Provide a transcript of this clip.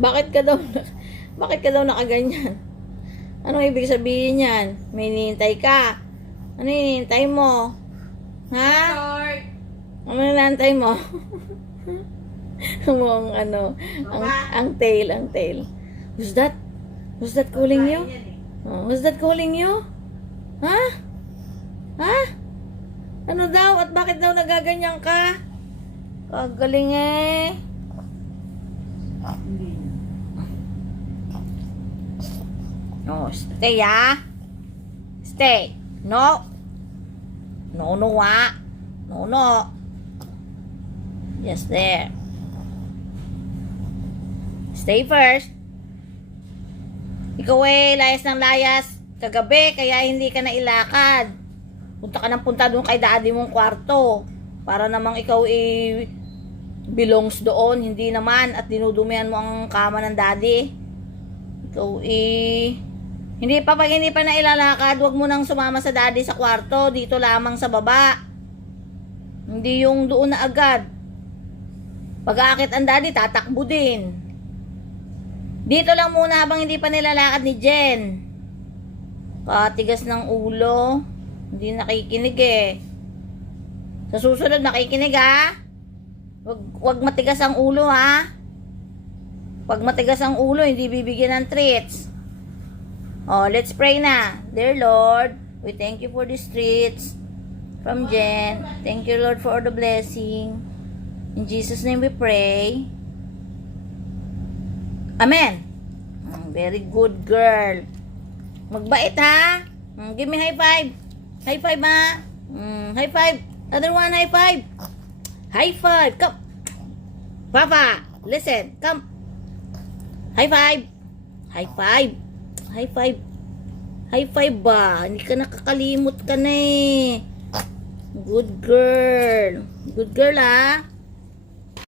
Bakit ka daw, bakit ka daw nakaganyan? Anong ibig sabihin yan? May hinihintay ka? Ano hinihintay mo? Ha? Lord. Ano hinihintay mo? Ang ano, ang tail, ang tail. Who's that? Who's that calling you? Oh, who's that calling you? Ha? Ha? Ano daw? At bakit daw nagaganyan ka? Kagaling eh. No, stay ah. Stay. No. No, no, ah. No, no. Yes, there. Stay first. Ikaw eh, layas ng layas kagabi, kaya hindi ka na ilakad. Punta ka ng punta doon kay daddy mong kwarto. Para namang ikaw belongs doon, hindi naman. At dinudumihan mo ang kama ng daddy. Ikaw hindi pa pag hindi pa na ilalakad, wag mo nang sumama sa daddy sa kwarto. Dito lamang sa baba. Hindi yung doon na agad. Pag-aakit ang daddy, tatakbo din. Dito lang muna habang hindi pa nilalakad ni Jen. Katigas ng ulo. Hindi nakikinig eh. Sa susunod nakikinig ha. Wag matigas ang ulo ha. Pag matigas ang ulo, hindi bibigyan ng treats. Oh, let's pray na. Dear Lord, we thank you for these treats from Jen. Thank you Lord for all the blessing. In Jesus' name we pray. Amen. Very good girl. Magbait ha. Give me high five. High five ha. High five. Other one high five. High five. Come. Papa, listen. Come. High five. High five. High five. High five ba? Hindi ka nakakalimot ka na eh. Good girl. Good girl ha.